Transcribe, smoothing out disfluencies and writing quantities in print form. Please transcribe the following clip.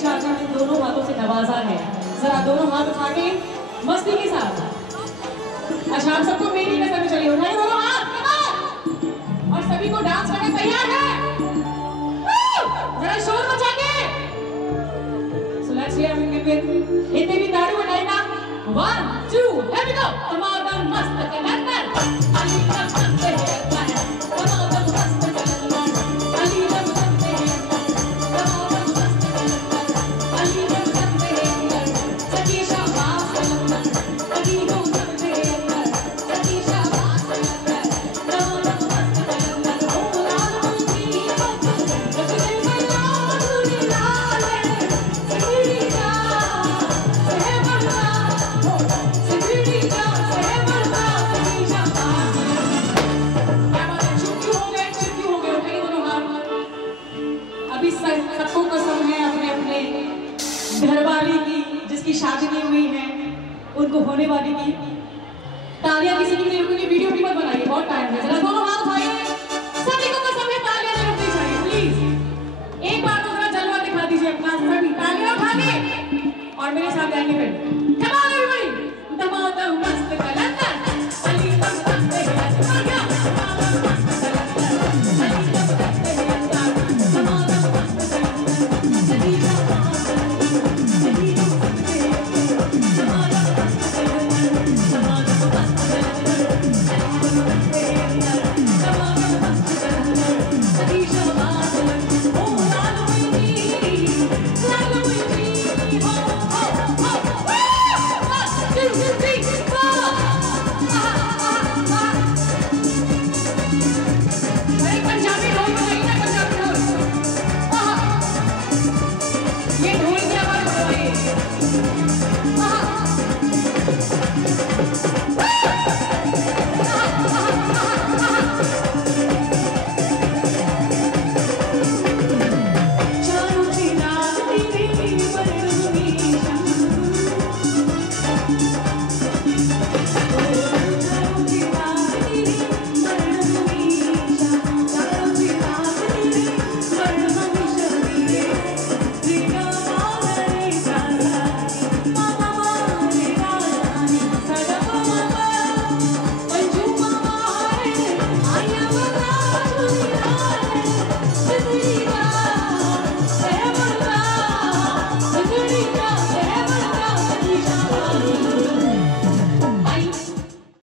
चाचा ने दोनों हाथों से नवाजा है। जरा दोनों हाथ उठा के मस्ती के साथ। अच्छा आप सबको मेरी नजर में चलिए, उठाइए दोनों हाथ और सभी को डांस करने तैयार है। जरा शोर मचा के। So let's hear with इतने भी ताड़ू बनाएगा। 1 2 here we go। तुम्हारा मस्त कलंदर अली का मस्त है, तुम्हारा मस्त कलंदर अली का मस्त है, तुम्हारा मस्त कलंदर अली का मस्त है, सखी शाबाश कलंदर अली को मस्त है, सखी शाबाश कलंदर तुम्हारा मस्त कलंदर ओ लाल की मत रखने में लाल लाल सिकड़ी का सहबला सिकड़ी का सहबला सखी शाबाश। क्या बात है, चुप हो गए उठाइए दोनों हाथ। अभी सबको कसम है अपने अपने घरवाली की, जिसकी शादी नहीं हुई है उनको होने वाली की। तालियां किसी की नहीं रुकनी, वीडियो भी मत बनाइए, बहुत टाइम है। जरा दोनों हाथ उठाइए, सभी को कसम है तालियां नहीं रुकनी चाहिए प्लीज। एक बार तो जरा जलवा दिखा दीजिए अपना, सभी तालियां उठा के और मेरे साथ गाएंगे फिर। Come on everybody, तुम्हारा मस्त कलंदर अली का मस्त है, तुम्हारा मस्त कलंदर अली का मस्त है, तुम्हारा मस्त कलंदर सखी शाबाश सखी को मस्त है, तुम्हारा मस्त कलंदर तुम्हारा मस्त कलंदर अली को मस्त है, तुम्हारा मस्त कलंदर सखी शाबाश ओ लाल मुई हो हो हो 1 2 3 4। अरे पंजाबी ढोल बजाइए ना, पंजाबी ढोल। ये ढोल की आवाज बढ़ाइए।